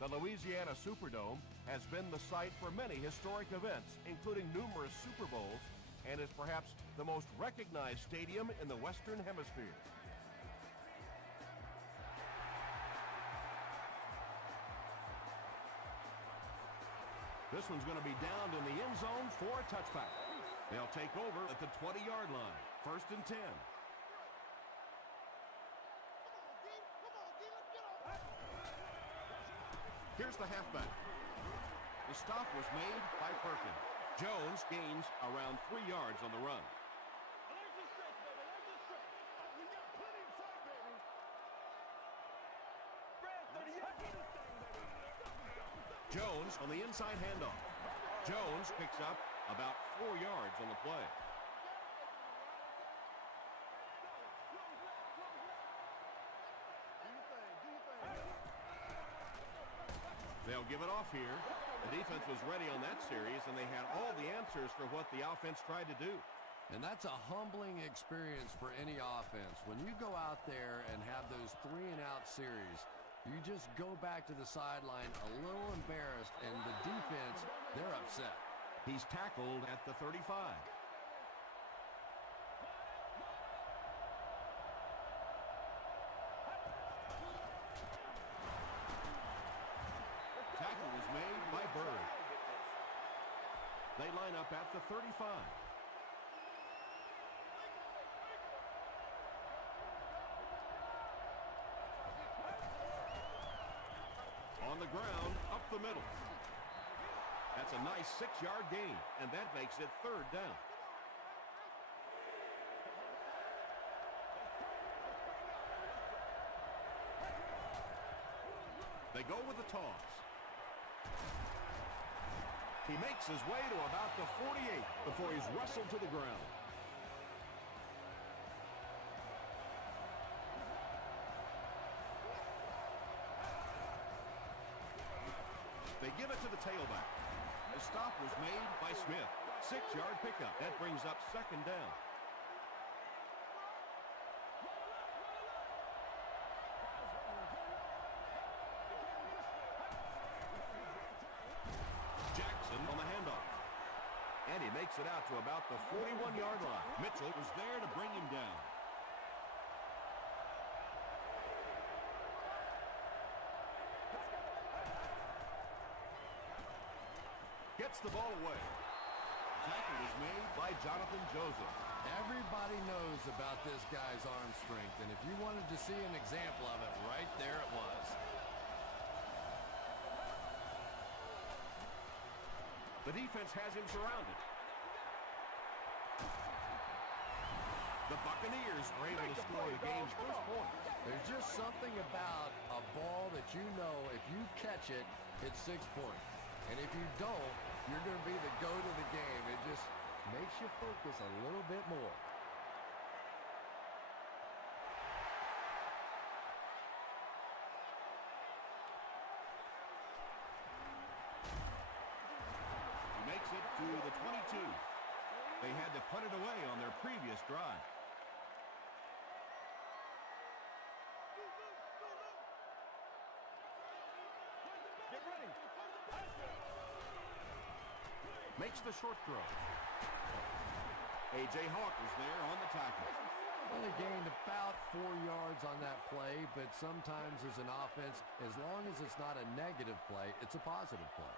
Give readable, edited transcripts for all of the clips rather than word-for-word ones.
The Louisiana Superdome has been the site for many historic events, including numerous Super Bowls, and is perhaps the most recognized stadium in the Western Hemisphere. This one's going to be downed in the end zone for a touchback. They'll take over at the 20-yard line. 1st and 10. Here's the halfback. The stop was made by Perkins. Jones gains around 3 yards on the run. Jones on the inside handoff. Jones picks up about 4 yards on the play. They'll give it off here. The defense was ready on that series, and they had all the answers for what the offense tried to do. And that's a humbling experience for any offense. When you go out there and have those 3-and-out series, you just go back to the sideline a little embarrassed, and the defense, they're upset. He's tackled at the 35. Tackle was made by Bird. They line up at the 35. On the ground, up the middle. That's a nice 6-yard gain, and that makes it 3rd down. They go with the toss. He makes his way to about the 48 before he's wrestled to the ground. They give it to the tailback. The stop was made by Smith. 6-yard pickup. That brings up 2nd down. Jackson on the handoff. And he makes it out to about the 41-yard line. Mitchell was there to bring him down. Gets the ball away. Tackle was made by Jonathan Joseph. Everybody knows about this guy's arm strength, and if you wanted to see an example of it, right there it was. The defense has him surrounded. The Buccaneers are able to score the game's first point. There's just something about a ball that you know if you catch it, it's 6 points. And if you don't, you're going to be the goat of the game. It just makes you focus a little bit more. He makes it to the 22. They had to punt it away on their previous drive. Get ready. Makes the short throw. A.J. Hawk was there on the tackle. Well, they gained about 4 yards on that play, but sometimes as an offense, as long as it's not a negative play, it's a positive play.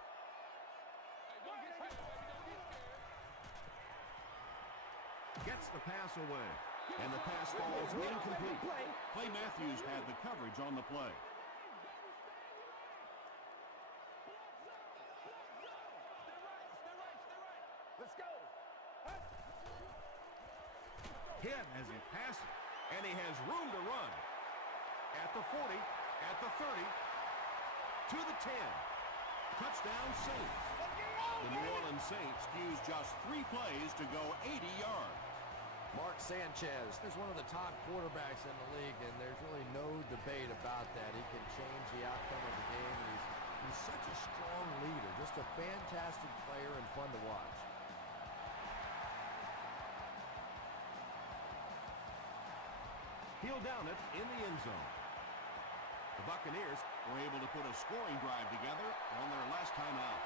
Gets the pass away, and the pass falls incomplete. Clay Matthews had the coverage on the play. Let's go. Hit as he passes, and he has room to run. At the 40, at the 30, to the 10. Touchdown Saints. The New Orleans Saints use just 3 plays to go 80 yards. Mark Sanchez is one of the top quarterbacks in the league, and there's really no debate about that. He can change the outcome of the game, and he's such a strong leader, just a fantastic player and fun to watch. He'll down it in the end zone. The The Buccaneers were able to put a scoring drive together on their last time out.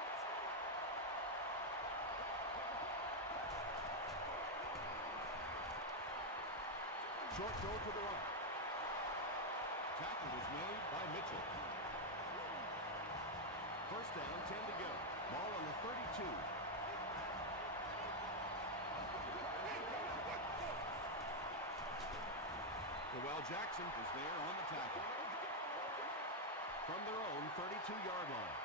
Short throw to the right. Tackle was made by Mitchell. First down, 10 to go. Ball on the 32. Well, Jackson was there on the tackle. From their own 32-yard line.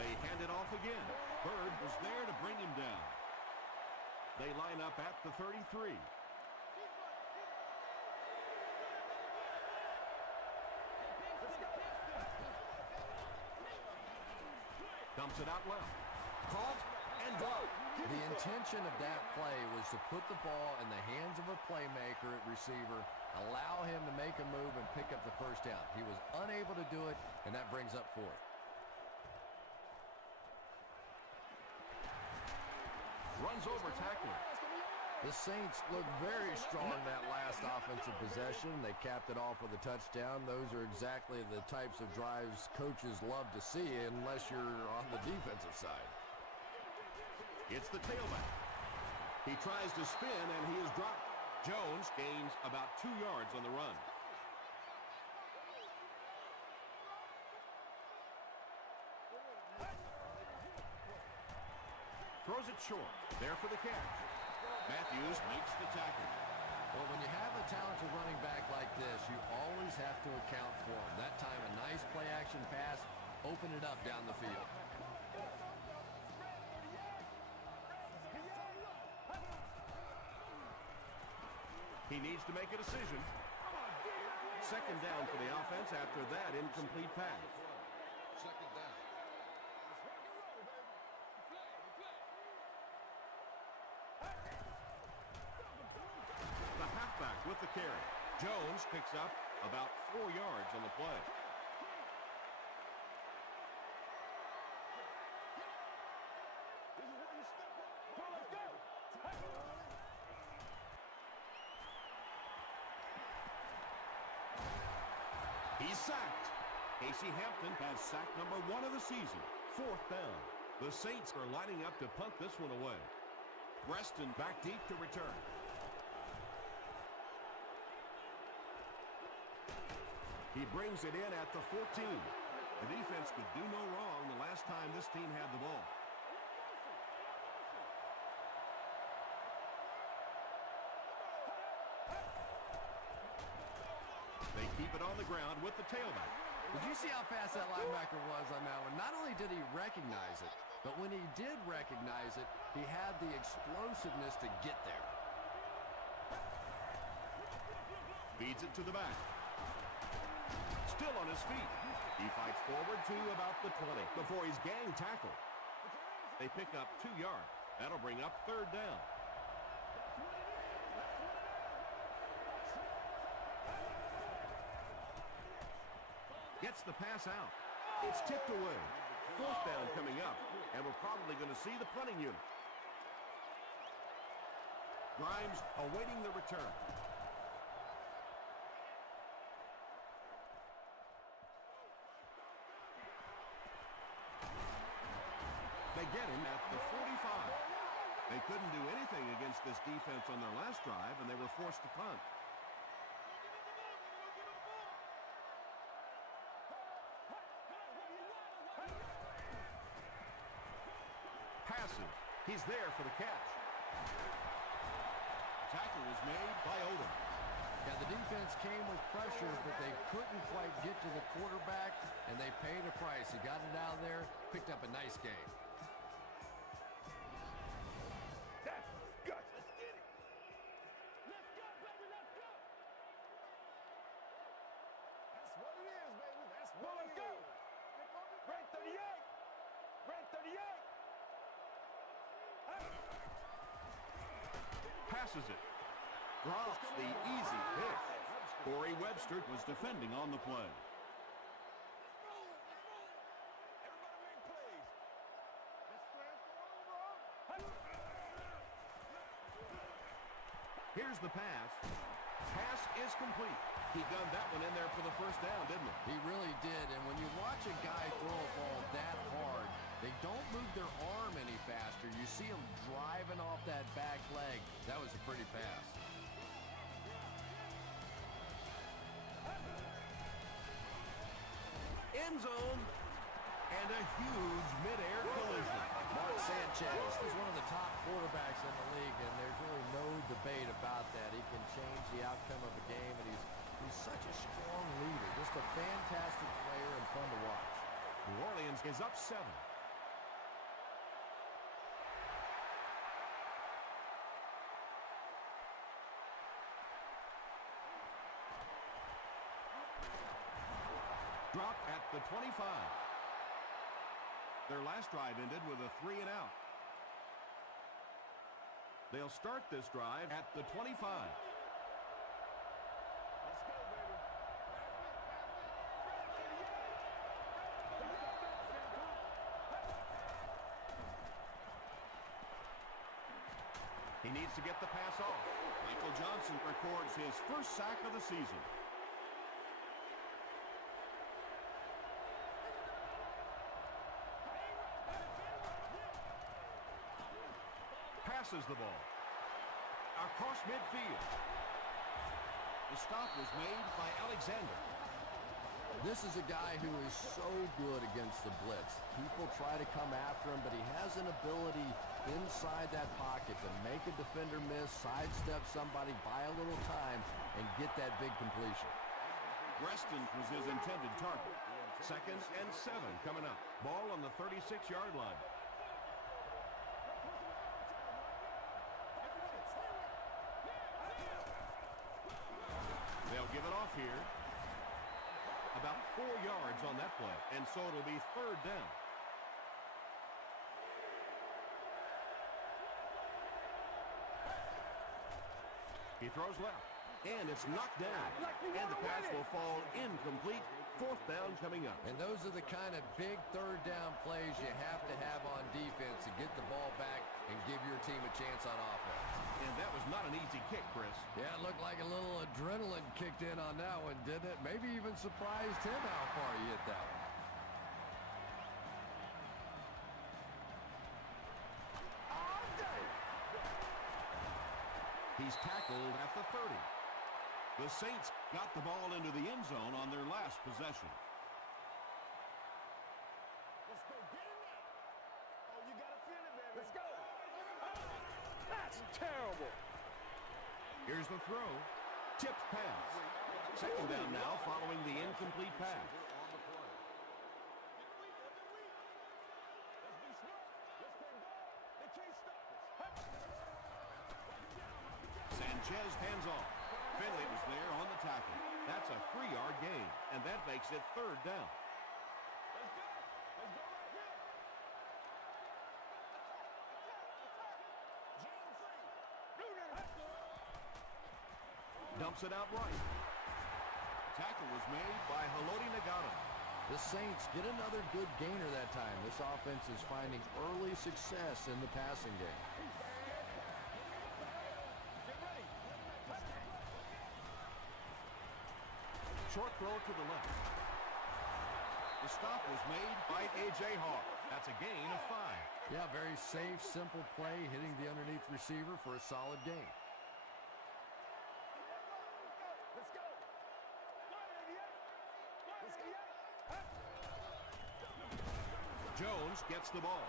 They hand it off again. Bird was there to bring him down. They line up at the 33. Dumps it out left. Caught and dropped. The intention of that play was to put the ball in the hands of a playmaker at receiver, allow him to make a move and pick up the first down. He was unable to do it, and that brings up fourth. Runs over tackler. The Saints looked very strong that last offensive possession. They capped it off with a touchdown. Those are exactly the types of drives coaches love to see unless you're on the defensive side. It's the tailback. He tries to spin, and he is dropped. Jones gains about 2 yards on the run. Throws it short. There for the catch. Matthews makes the tackle. Well, when you have a talented running back like this, you always have to account for him. That time, a nice play-action pass, open it up down the field. He needs to make a decision. Second down for the offense after that incomplete pass. Second down. The halfback with the carry. Jones picks up about 4 yards on the play. He's sacked. Casey Hampton has sack number 1 of the season. Fourth down. The Saints are lining up to punt this one away. Reston back deep to return. He brings it in at the 14. The defense could do no wrong the last time this team had the ball. They keep it on the ground with the tailback. Did you see how fast that linebacker was on that one? Not only did he recognize it, but when he did recognize it, he had the explosiveness to get there. Feeds it to the back. Still on his feet. He fights forward to about the 20 before he's gang tackled. They pick up 2 yards. That'll bring up third down. Gets the pass out. It's tipped away. Fourth down coming up, and we're probably going to see the punting unit. Grimes awaiting the return. They get him at the 45. They couldn't do anything against this defense on their last drive, and they were forced to punt. Passes. He's there for the catch. Tackle was made by Odom. Yeah, the defense came with pressure, but they couldn't quite get to the quarterback, and they paid a price. He got it out of there, picked up a nice game. That's good. Let's get it. Let's go, baby. Let's go. That's what it is, baby. That's what it is. Great 38. Great 38. Passes it. Drops the easy pitch. Corey Webster was defending on the play. Here's the pass. Pass is complete. He gunned that one in there for the first down, didn't he? He really did, and when you watch a guy throw a ball that hard, they don't move their arm any faster. You see him driving off that back leg. That was a pretty pass. End zone. And a huge mid-air collision. Mark Sanchez is one of the top quarterbacks in the league, and there's really no debate about that. He can change the outcome of a game, and he's such a strong leader. Just a fantastic player and fun to watch. New Orleans is up 7. Drop at the 25. Their last drive ended with a 3-and-out. They'll start this drive at the 25. Let's go, baby. He needs to get the pass off. Michael Johnson records his first sack of the season. Passes the ball across midfield. The stop was made by Alexander. This is a guy who is so good against the blitz. People try to come after him, but he has an ability inside that pocket to make a defender miss, sidestep somebody, buy a little time, and get that big completion. Reston was his intended target. 2nd and 7 coming up. Ball on the 36-yard line. They'll give it off here. About 4 yards on that play, and so it'll be 3rd down. He throws left, and it's knocked down. And the pass will fall incomplete. 4th down coming up. And those are the kind of big 3rd down plays you have to have on defense to get the ball back and give your team a chance on offense. And that was not an easy kick, Chris. Yeah, it looked like a little adrenaline kicked in on that one, didn't it? Maybe even surprised him how far he hit that one. He's tackled at the 30. The Saints got the ball into the end zone on their last possession. Let's go. Get it now. Oh, you got to feel it, baby. Let's go. That's terrible. Here's the throw. Tipped pass. 2nd down now following the incomplete pass. Let's be smart. Let's play ball. They can't stop us. Sanchez hands off. Finley was there on the tackle. That's a 3-yard gain, and that makes it 3rd down. Let's go. Let's go right here. Jam free. Do that. Dumps it out right. Tackle was made by Haloti Nagata. The Saints get another good gainer that time. This offense is finding early success in the passing game. Short throw to the left. The stop was made by A.J. Hawk. That's a gain of 5. Yeah, very safe, simple play, hitting the underneath receiver for a solid gain. Let's go. Jones gets the ball.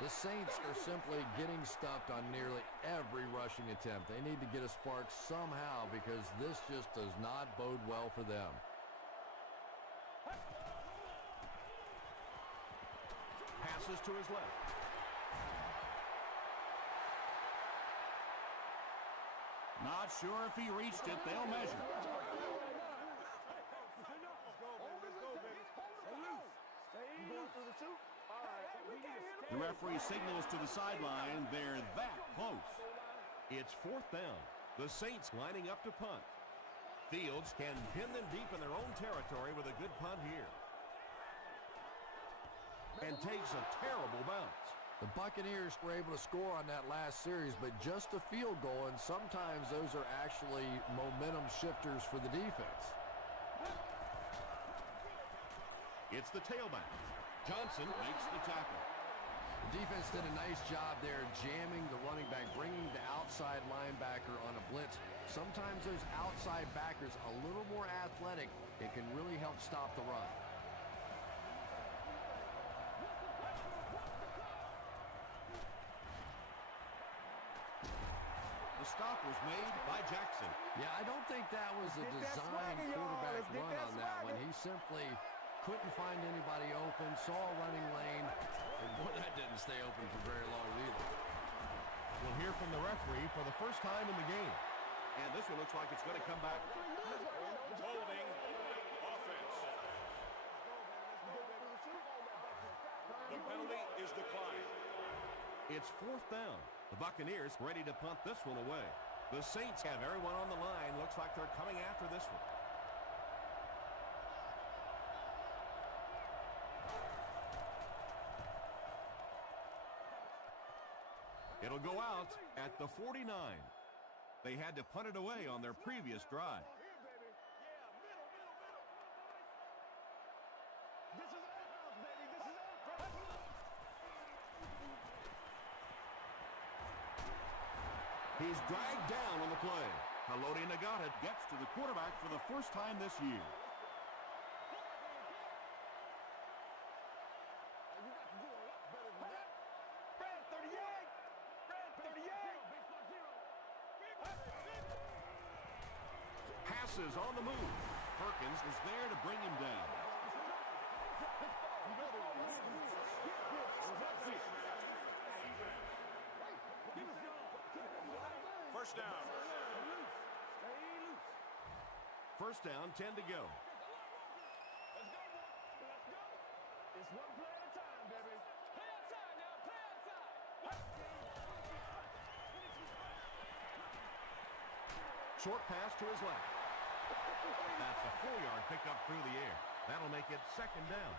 The Saints are simply getting stuffed on nearly every rushing attempt. They need to get a spark somehow because this just does not bode well for them. Passes to his left. Not sure if he reached it. They'll measure. The referee signals to the sideline. They're that close. It's 4th down. The Saints lining up to punt. Fields can pin them deep in their own territory with a good punt here. And takes a terrible bounce. The Buccaneers were able to score on that last series, but just a field goal, and sometimes those are actually momentum shifters for the defense. It's the tailback. Johnson makes the tackle. The defense did a nice job there jamming the running back, bringing the outside linebacker on a blitz. Sometimes those outside backers a little more athletic, it can really help stop the run. The stop was made by Jackson. Yeah, I don't think that was a design quarterback run on that one. He simply couldn't find anybody open, saw a running lane, and boy, that didn't stay open for very long either. We'll hear from the referee for the first time in the game. And this one looks like it's going to come back. Holding offense. The penalty is declined. It's 4th down. The Buccaneers ready to punt this one away. The Saints have everyone on the line. Looks like they're coming after this one. It'll go out at the 49. They had to punt it away on their previous drive. He's dragged down on the play. Haloti Nagata gets to the quarterback for the first time this year. Passes on the move. Perkins is there to bring him down. First down. First down, 10 to go. It's one play at a time, baby. Play outside now. Play outside. Short pass to his left. That's a 4-yard pickup through the air. That'll make it 2nd down.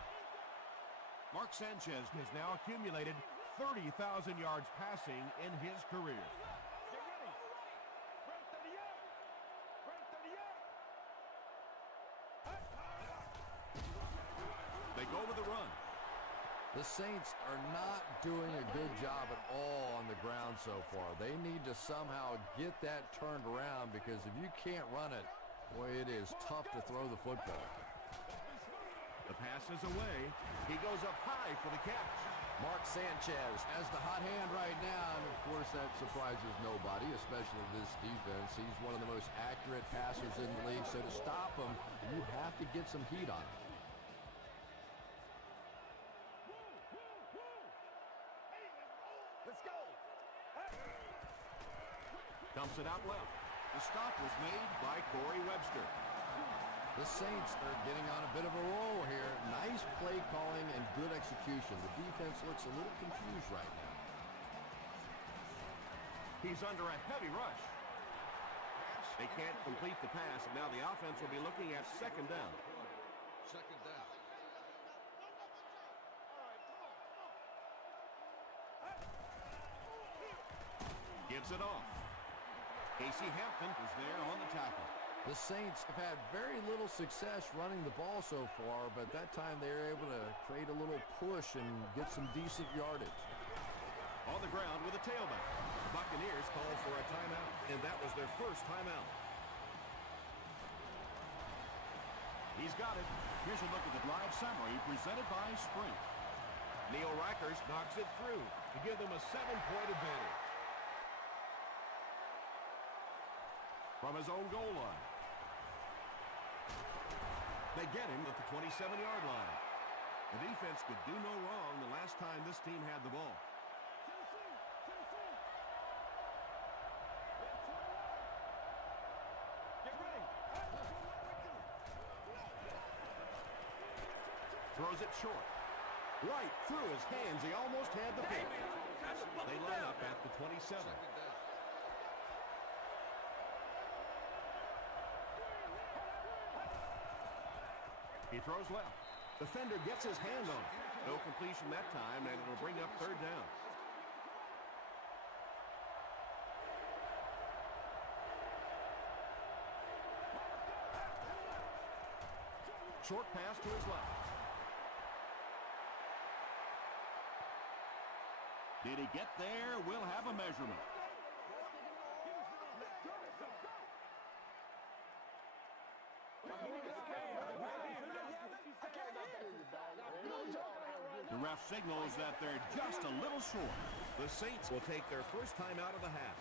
Mark Sanchez has now accumulated 30,000 yards passing in his career. They go with the run. The Saints are not doing a good job at all on the ground so far. They need to somehow get that turned around, because if you can't run it, boy, it is tough to throw the football. The pass is away. He goes up high for the catch. Mark Sanchez has the hot hand right now, and of course that surprises nobody, especially this defense. He's one of the most accurate passers in the league, so to stop him, you have to get some heat on him. Let's go. Dumps it out left. The stop was made by Corey Webster. The Saints are getting on a bit of a roll here. Nice play calling and good execution. The defense looks a little confused right now. He's under a heavy rush. They can't complete the pass, and now the offense will be looking at 2nd down. Second down. Gives it off. Casey Hampton is there on the tackle. The Saints have had very little success running the ball so far, but that time they were able to create a little push and get some decent yardage. On the ground with a tailback. The Buccaneers call for a timeout, and that was their first timeout. He's got it. Here's a look at the live summary presented by Sprint. Neil Rackers knocks it through to give them a 7-point advantage. From his own goal line. They get him at the 27-yard line. The defense could do no wrong the last time this team had the ball. Throws it short. Right through his hands. He almost had the pick. They line up at the 27. He throws left. Defender gets his hand on it. No completion that time, and it'll bring up 3rd down. Short pass to his left. Did he get there? We'll have a measurement. The ref signals that they're just a little short. The Saints will take their first time out of the half.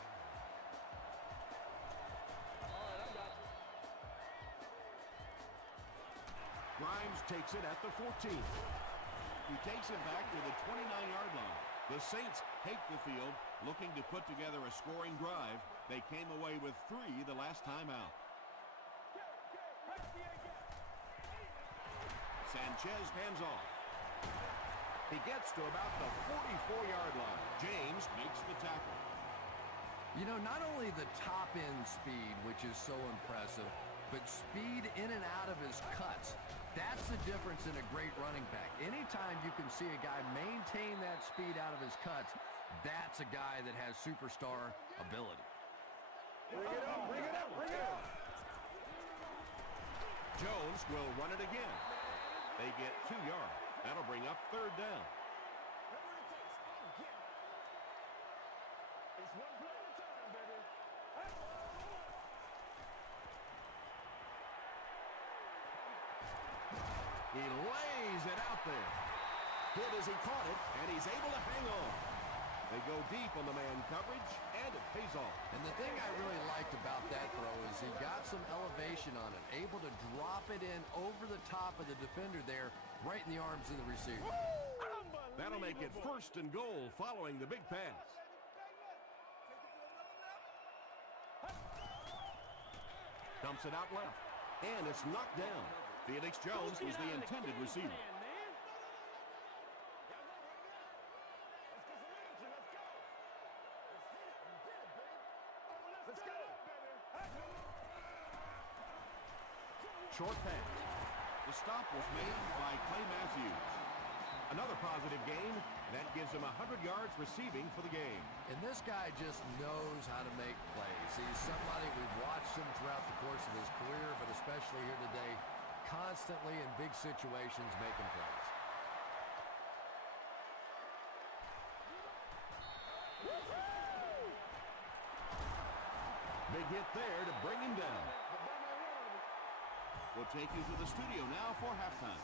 Grimes takes it at the 14. He takes it back to the 29-yard line. The Saints take the field, looking to put together a scoring drive. They came away with 3 the last time out. Sanchez hands off. He gets to about the 44-yard line. James makes the tackle. You know, not only the top-end speed, which is so impressive, but speed in and out of his cuts. That's the difference in a great running back. Anytime you can see a guy maintain that speed out of his cuts, that's a guy that has superstar ability. Bring it up, bring it up, bring it up. Jones will run it again. They get 2 yards. That'll bring up 3rd down. It's one play at a time, baby. He lays it out there. Good as he caught it, and he's able to hang on. They go deep on the man coverage, and it pays off. And the thing I really liked about that throw is he got some elevation on it, able to drop it in over the top of the defender there, right in the arms of the receiver. That'll make it 1st and goal following the big pass. Dumps it out left, and it's knocked down. Felix Jones was the intended receiver. Short pass. The stop was made by Clay Matthews. Another positive gain. That gives him 100 yards receiving for the game. And this guy just knows how to make plays. He's somebody we've watched him throughout the course of his career, but especially here today, constantly in big situations making plays. Big hit there to bring him down. We'll take you to the studio now for halftime.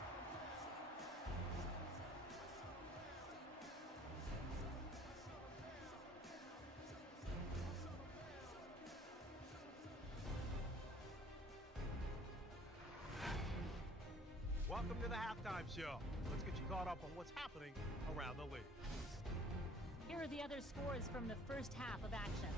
Welcome to the halftime show. Let's get you caught up on what's happening around the league. Here are the other scores from the first half of action.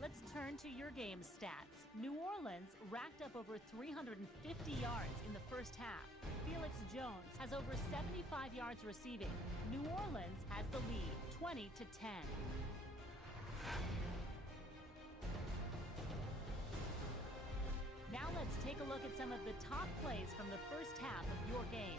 Let's turn to your game stats. New Orleans racked up over 350 yards in the first half. Felix Jones has over 75 yards receiving. New Orleans has the lead, 20-10. Now let's take a look at some of the top plays from the first half of your game.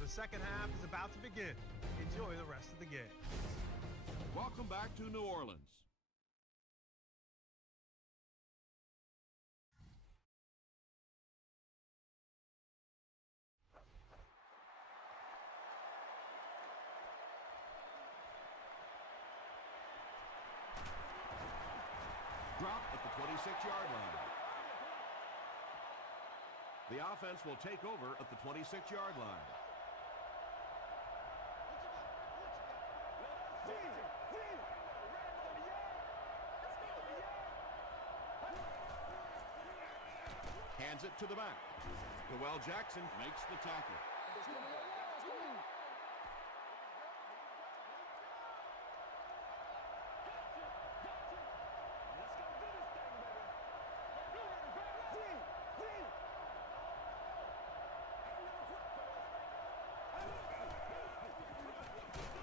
The second half is about to begin. Enjoy the rest of the game. Welcome back to New Orleans. Drop at the 26-yard line. The offense will take over at the 26-yard line. Slides it to the back. Joel Jackson makes the tackle.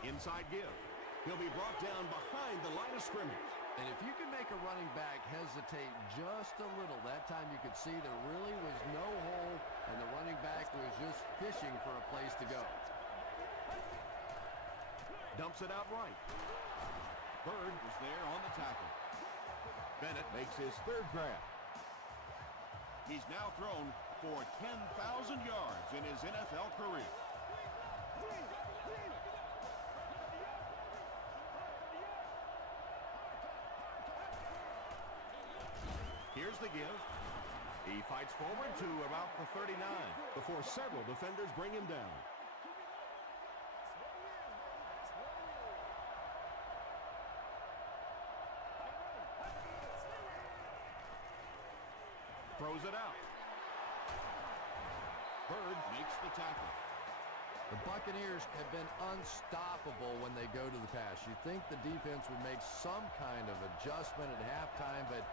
Inside give. He'll be brought down behind the line of scrimmage. And if you can make a running back hesitate just a little, that time you could see there really was no hole, and the running back was just fishing for a place to go. Dumps it out right. Bird was there on the tackle. Bennett makes his third grab. He's now thrown for 10,000 yards in his NFL career. Here's the give. He fights forward to about the 39 before several defenders bring him down. Throws it out. Bird makes the tackle. The Buccaneers have been unstoppable when they go to the pass. You'd think the defense would make some kind of adjustment at halftime, but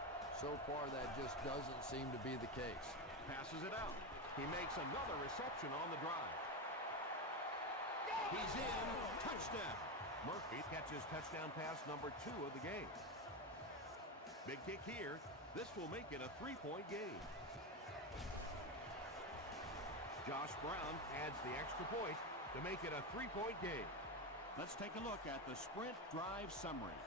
so far that just doesn't seem to be the case. Passes it out. He makes another reception on the drive. He's in. Touchdown. Murphy catches touchdown pass number 2 of the game. Big kick here. This will make it a 3-point game. Josh Brown adds the extra point to make it a 3-point game. Let's take a look at the sprint drive summary.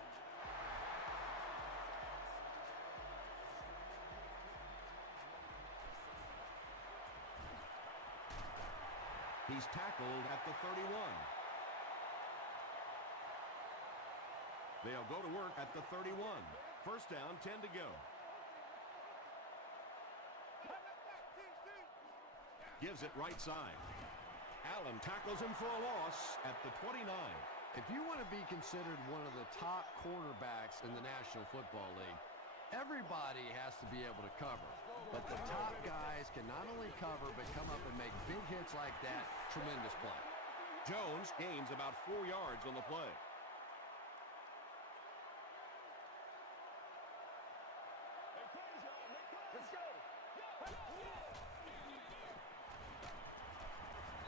He's tackled at the 31. They'll go to work at the 31. First down, 10 to go. Gives it right side. Allen tackles him for a loss at the 29. If you want to be considered one of the top cornerbacks in the National Football League, everybody has to be able to cover. But the top guys can not only cover, but come up and make big hits like that. Tremendous play. Jones gains about 4 yards on the play. Let's go.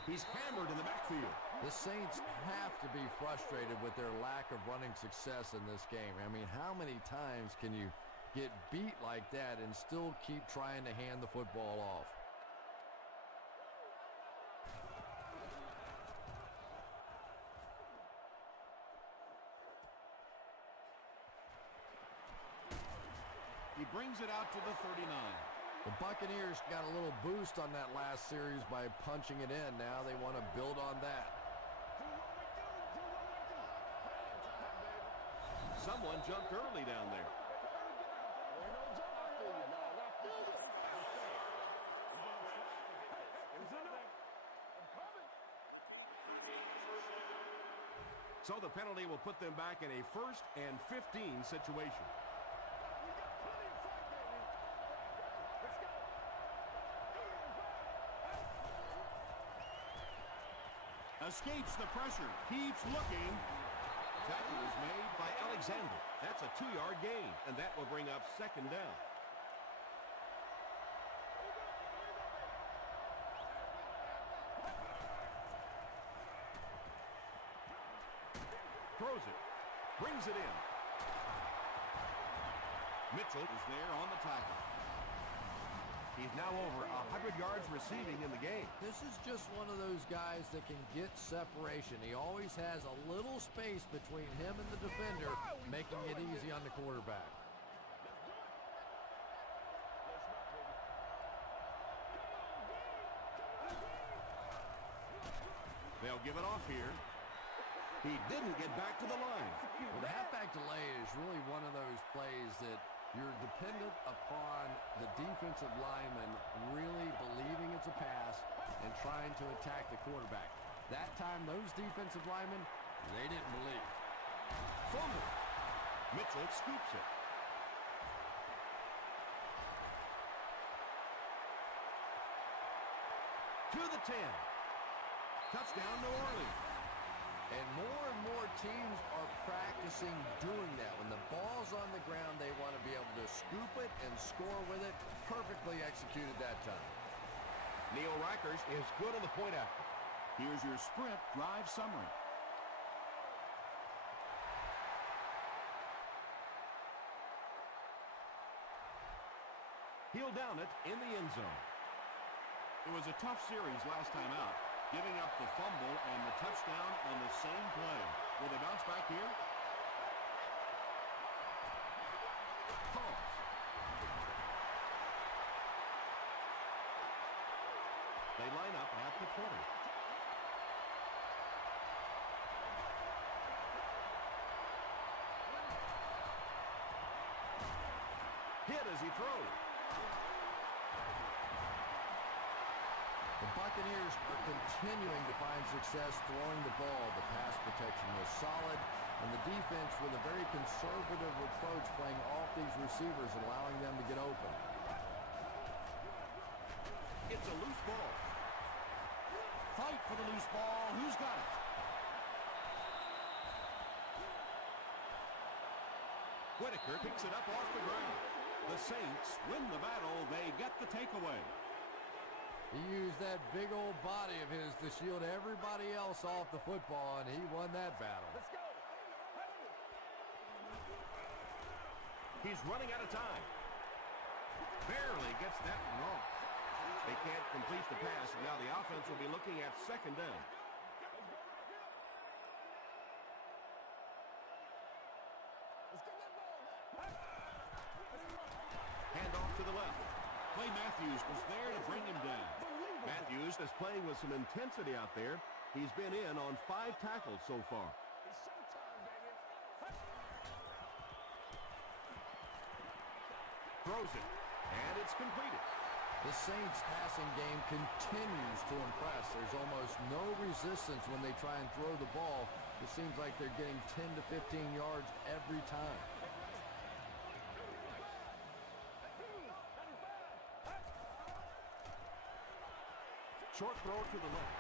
He's hammered in the backfield. The Saints have to be frustrated with their lack of running success in this game. I mean, how many times can you get beat like that and still keep trying to hand the football off? He brings it out to the 39. The Buccaneers got a little boost on that last series by punching it in. Now they want to build on that. Someone jumped early down there. So the penalty will put them back in a 1st and 15 situation. Escapes the pressure, keeps looking. Tackle is made by Alexander. That's a 2-yard gain, and that will bring up 2nd down. Throws it, brings it in. Mitchell is there on the tackle. He's now over 100 yards receiving in the game. This is just one of those guys that can get separation. He always has a little space between him and the defender, making it easy on the quarterback. They'll give it off here. He didn't get back to the line. Well, the halfback delay is really one of those plays that you're dependent upon the defensive lineman really believing it's a pass and trying to attack the quarterback. That time, those defensive linemen, they didn't believe. Fumble. Mitchell scoops it. To the 10. Touchdown, New Orleans. And more teams are practicing doing that. When the ball's on the ground, they want to be able to scoop it and score with it. Perfectly executed that time. Neil Reichers is good on the point after. Here's your sprint drive summary. He'll down it in the end zone. It was a tough series last time out, giving up the fumble and the touchdown on the same play. Will they bounce back here? Pause. They line up at the 20. Hit as he throws. The Buccaneers are continuing to find success throwing the ball. The pass protection was solid, and the defense with a very conservative approach playing off these receivers, allowing them to get open. It's a loose ball. Fight for the loose ball. Who's got it? Whitaker picks it up off the ground. The Saints win the battle. They get the takeaway. He used that big old body of his to shield everybody else off the football, and he won that battle. Let's go. He's running out of time. Barely gets that one off. They can't complete the pass, and now the offense will be looking at second down. Hand off to the left. Clay Matthews was there to bring him down. Matthews is playing with some intensity out there. He's been in on 5 tackles so far. It's showtime, baby. Throws it, and it's completed. The Saints' passing game continues to impress. There's almost no resistance when they try and throw the ball. It seems like they're getting 10 to 15 yards every time. Short throw to the left.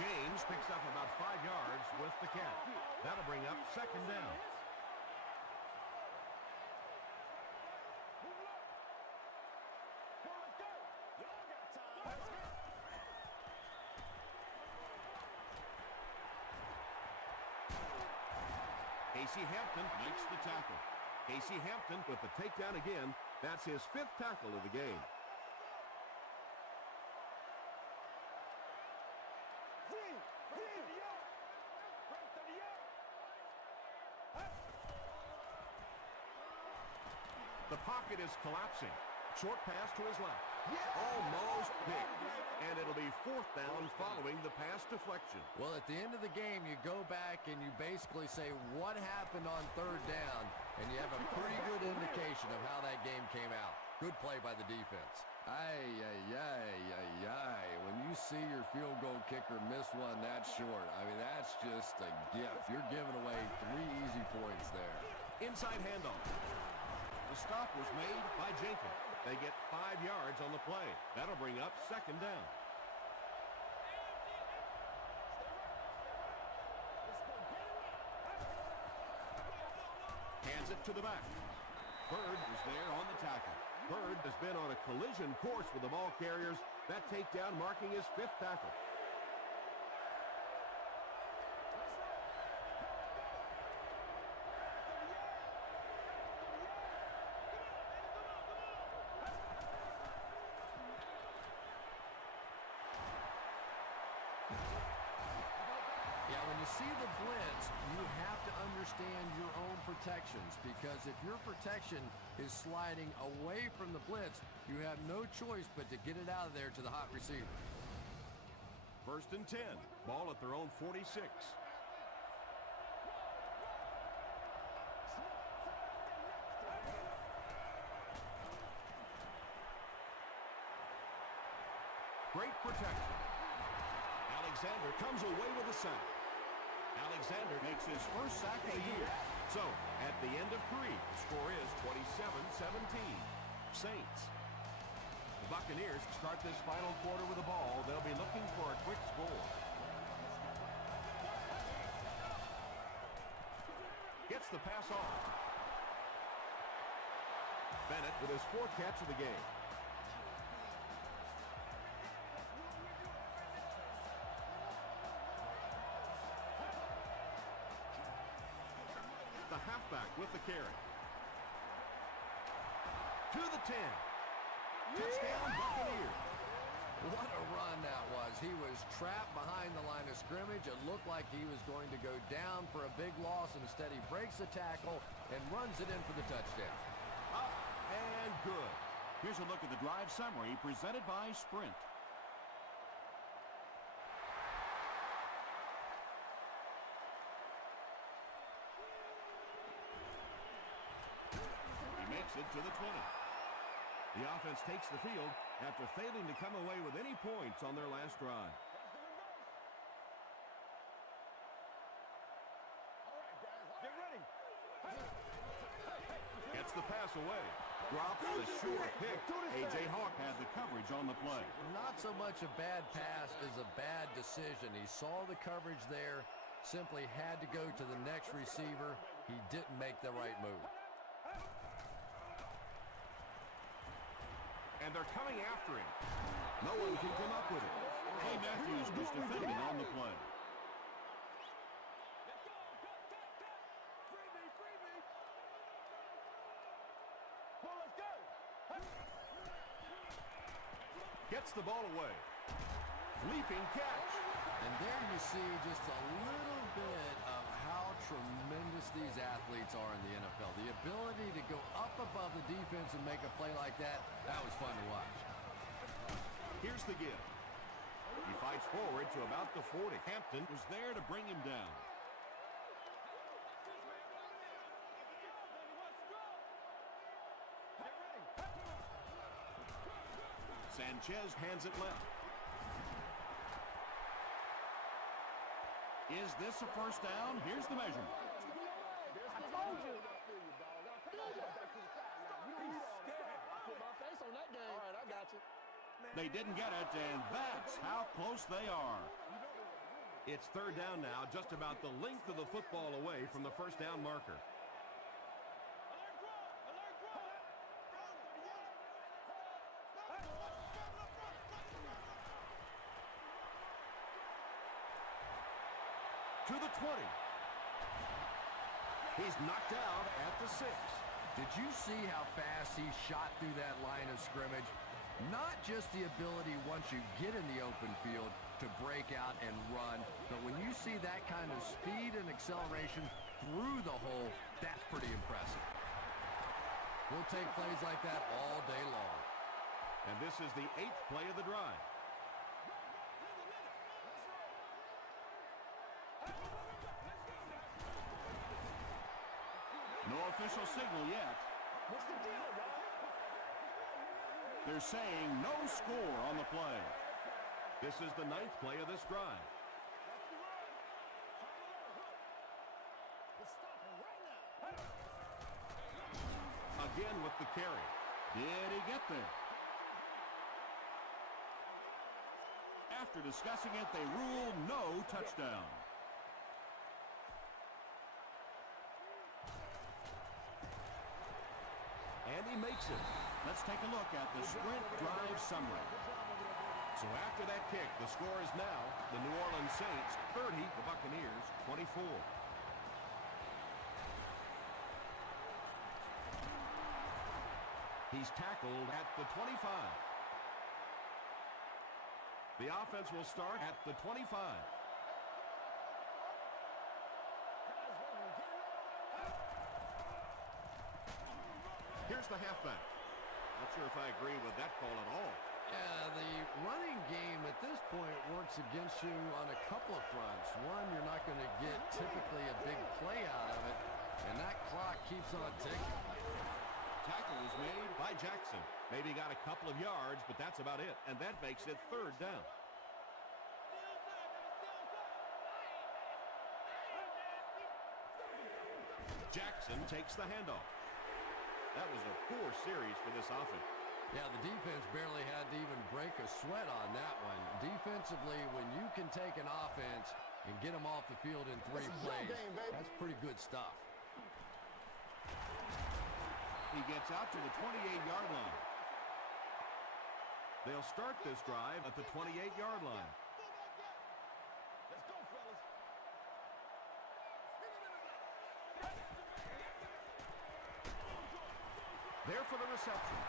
James picks up about 5 yards with the catch. That'll bring up second down. Casey Hampton makes the tackle. Casey Hampton with the takedown again. That's his 5th tackle of the game. The pocket is collapsing. Short pass to his left. Almost picked. And it'll be 4th down following the pass deflection. Well, at the end of the game, you go back and you basically say what happened on 3rd down, and you have a pretty good indication of how that game came out. Good play by the defense. When you see your field goal kicker miss one that short, I mean, that's just a gift. You're giving away 3 easy points there. Inside handoff. The stop was made by Jenkins. They get 5 yards on the play. That'll bring up second down. Hands it to the back. Bird was there on the tackle. Bird has been on a collision course with the ball carriers. That takedown marking his 5th tackle. See the blitz, you have to understand your own protections, because if your protection is sliding away from the blitz, you have no choice but to get it out of there to the hot receiver. 1st and 10. Ball at their own 46. Great protection. Alexander comes away with a sack. Alexander makes his 1st sack of the year. So, at the end of 3, the score is 27-17. Saints. The Buccaneers start this final quarter with the ball. They'll be looking Gets the pass off. Bennett with his 4th catch of the game. The halfback with the carry. To the 10. Touchdown, Buccaneers. What a run that was. He was trapped behind the line of scrimmage. It looked like he was going to go down for a big loss, and instead he breaks the tackle and runs it in for the touchdown. Up and good. Here's a look at the drive summary presented by Sprint. He makes it to the 20. The offense takes the field after failing to come away with any points on their last drive. Get ready. Gets the pass away. Drops the short pick. A.J. Hawk had the coverage on the play. Not so much a bad pass as a bad decision. He saw the coverage there, simply had to go to the next receiver. He didn't make the right move. And they're coming after him. No one can come up with it. Clay Matthews was defending on the play. Gets the ball away. Leaping catch. And there you see just a little bit of how tremendous these athletes are in the NFL. The ability to go up above the defense and make a play like that, that was fun to watch. Here's the give. He fights forward to about the 40. Hampton was there to bring him down. Sanchez hands it left. Is this a first down? Here's the measurement. I told you. All right, I got you. They didn't get it, and that's how close they are. It's 3rd down now, just about the length of the football away from the first down marker. To the 20. He's knocked out at the 6. Did you see how fast he shot through that line of scrimmage? Not just the ability once you get in the open field to break out and run, but when you see that kind of speed and acceleration through the hole, that's pretty impressive. We'll take plays like that all day long. And this is the 8th play of the drive. No official signal yet. What's the deal, y'all? They're saying no score on the play. This is the 9th play of this drive. Again with the carry. Did he get there? After discussing it, they rule no touchdown. And he makes it. Let's take a look at the sprint drive summary. So after that kick, the score is now the New Orleans Saints 30, the Buccaneers 24. He's tackled at the 25. The offense will start at the 25. Here's the halfback. Not sure if I agree with that call at all. Yeah, the running game at this point works against you on a couple of fronts. One, you're not going to get typically a big play out of it, and that clock keeps on ticking. Tackle was made by Jackson. Maybe got a couple of yards, but that's about it. And that makes it 3rd down. Jackson takes the handoff. That was a poor series for this offense. Yeah, the defense barely had to even break a sweat on that one. Defensively, when you can take an offense and get them off the field in 3 plays, that's pretty good stuff. He gets out to the 28-yard line. They'll start this drive at the 28-yard line. Let's go, fellas. There for the reception.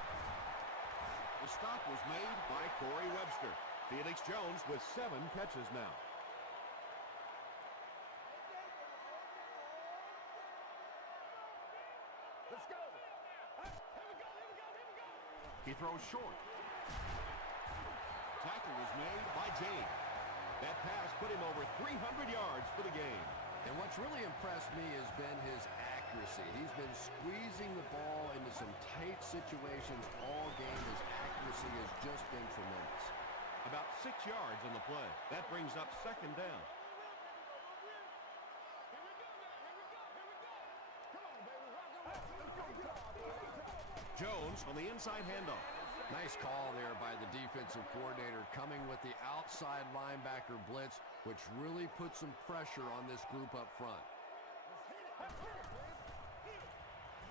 The stop was made by Corey Webster. Felix Jones with 7 catches now. Let's go. Here we go. He throws short. Tackle was made by James. That pass put him over 300 yards for the game. And what's really impressed me has been his accuracy. He's been squeezing the ball into some tight situations all game. His accuracy has just been tremendous. About 6 yards on the play. That brings up second down. Jones on the inside handoff. Nice call there by the defensive coordinator, coming with the outside linebacker blitz, which really puts some pressure on this group up front.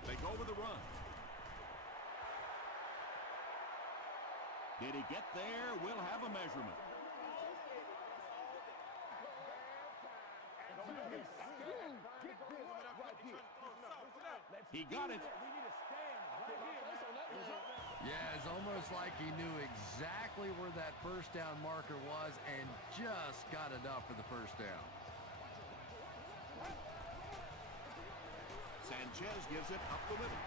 They go with the run. Did he get there? We'll have a measurement. He got it. Yeah, it's almost like he knew exactly where that first down marker was and just got it up for the first down. Sanchez gives it up the middle.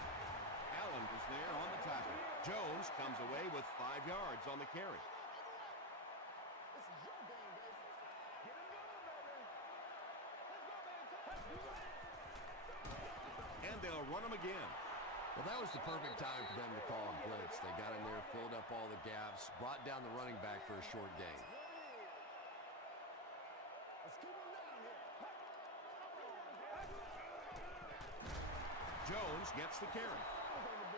Allen was there on the tackle. Jones comes away with 5 yards on the carry. And they'll run him again. Well, that was the perfect time for them to call a blitz. They got in there, filled up all the gaps, brought down the running back for a short gain. Jones gets the carry.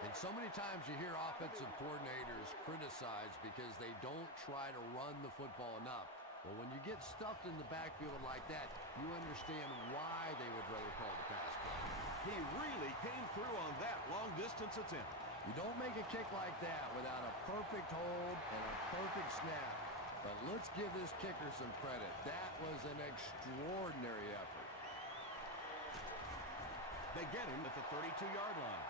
And so many times you hear offensive coordinators criticized because they don't try to run the football enough. Well, when you get stuffed in the backfield like that, you understand why they would rather call the pass play. He really came through on that long-distance attempt. You don't make a kick like that without a perfect hold and a perfect snap. But let's give this kicker some credit. That was an extraordinary effort. They get him at the 32-yard line.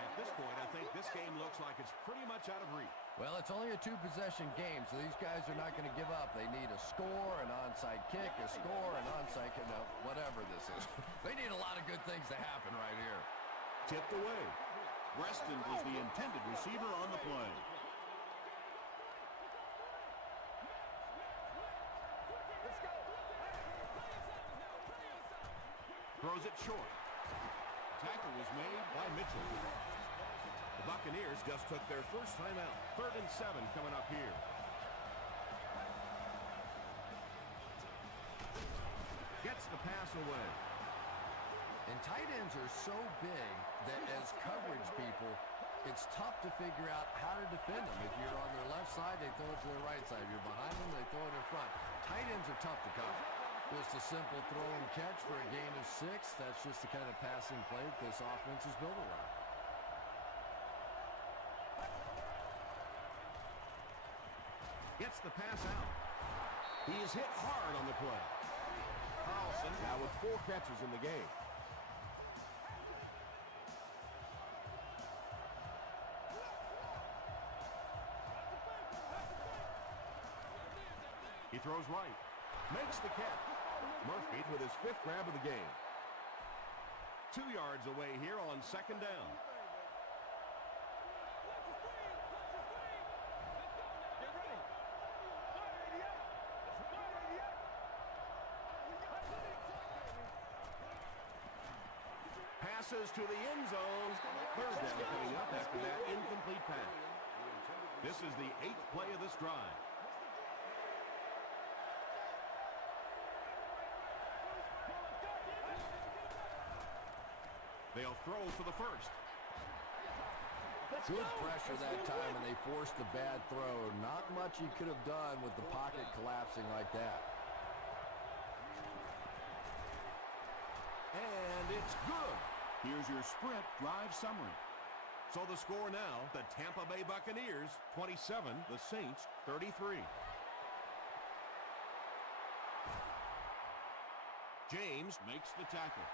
At this point, I think this game looks like it's pretty much out of reach. Well, it's only a 2-possession game, so these guys are not going to give up. They need a score, an onside kick, a score, an onside kick, no, whatever this is. They need a lot of good things to happen right here. Tipped away. Reston was the intended receiver on the play. Throws it short. Tackle was made by Mitchell. The Buccaneers just took their first time out. 3rd and 7 coming up here. Gets the pass away. And tight ends are so big that as coverage people, it's tough to figure out how to defend them. If you're on their left side, they throw it to their right side. If you're behind them, they throw it in front. Tight ends are tough to cover. Just a simple throw and catch for a gain of 6. That's just the kind of passing play this offense is built around. Gets the pass out. He is hit hard on the play. Carlson now with 4 catches in the game. He throws right. Makes the catch. Murphy with his 5th grab of the game. 2 yards away here on 2nd down. Passes to the end zone. 3rd down coming up after that incomplete pass. This is the 8th play of this drive. They'll throw for the first. Good pressure that time, and they forced the bad throw. Not much he could have done with the pocket collapsing like that. And it's good. Here's your sprint drive summary. So the score now, the Tampa Bay Buccaneers 27, the Saints 33. James makes the tackle.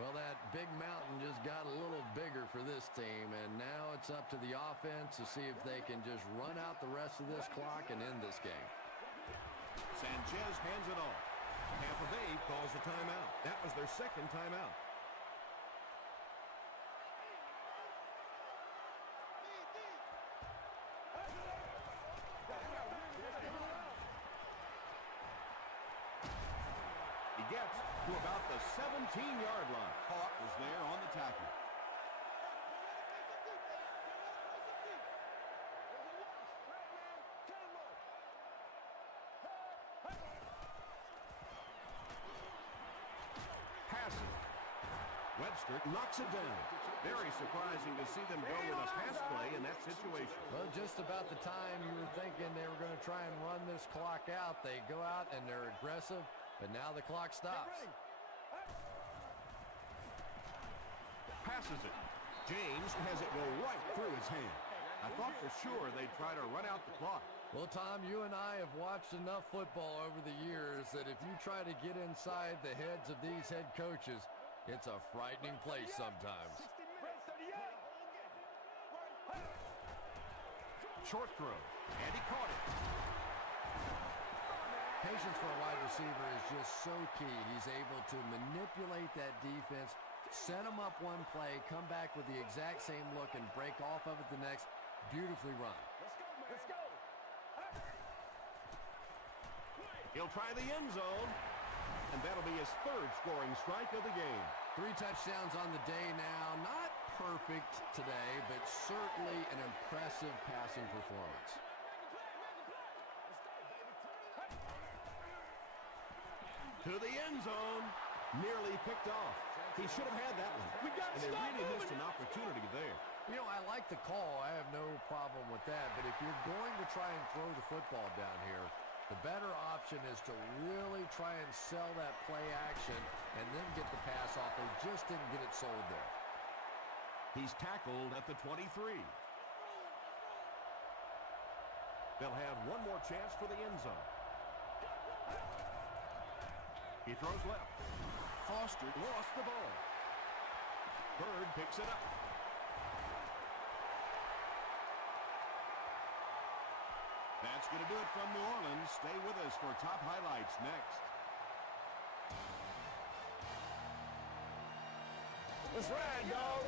Well, that big mountain just got a little bigger for this team, and now it's up to the offense to see if they can just run out the rest of this clock and end this game. Sanchez hands it off. Tampa Bay calls a timeout. That was their second timeout. He gets to about the 17-yard line. Hawk was there on the tackle. Passes. Webster knocks it down. Very surprising to see them go with a pass play in that situation. Well, just about the time you were thinking they were going to try and run this clock out, they go out and they're aggressive, but now the clock stops. Passes it. James has it go right through his hand. I thought for sure they'd try to run out the clock. Well, Tom, you and I have watched enough football over the years that if you try to get inside the heads of these head coaches, it's a frightening place sometimes. Short throw, and he caught it. Patience for a wide receiver is just so key. He's able to manipulate that defense, set them up one play, come back with the exact same look, and break off of it the next. Beautifully run. Let's go. He'll try the end zone, and that'll be his third scoring strike of the game. 3 touchdowns on the day now. Not perfect today, but certainly an impressive passing performance. To the end zone, nearly picked off. He should have had that one. And they really missed an opportunity there. You know, I like the call. I have no problem with that. But if you're going to try and throw the football down here, the better option is to really try and sell that play action and then get the pass off. They just didn't get it sold there. He's tackled at the 23. They'll have one more chance for the end zone. He throws left. Foster lost the ball. Bird picks it up. That's going to do it from New Orleans. Stay with us for top highlights next. Let's ride, dog.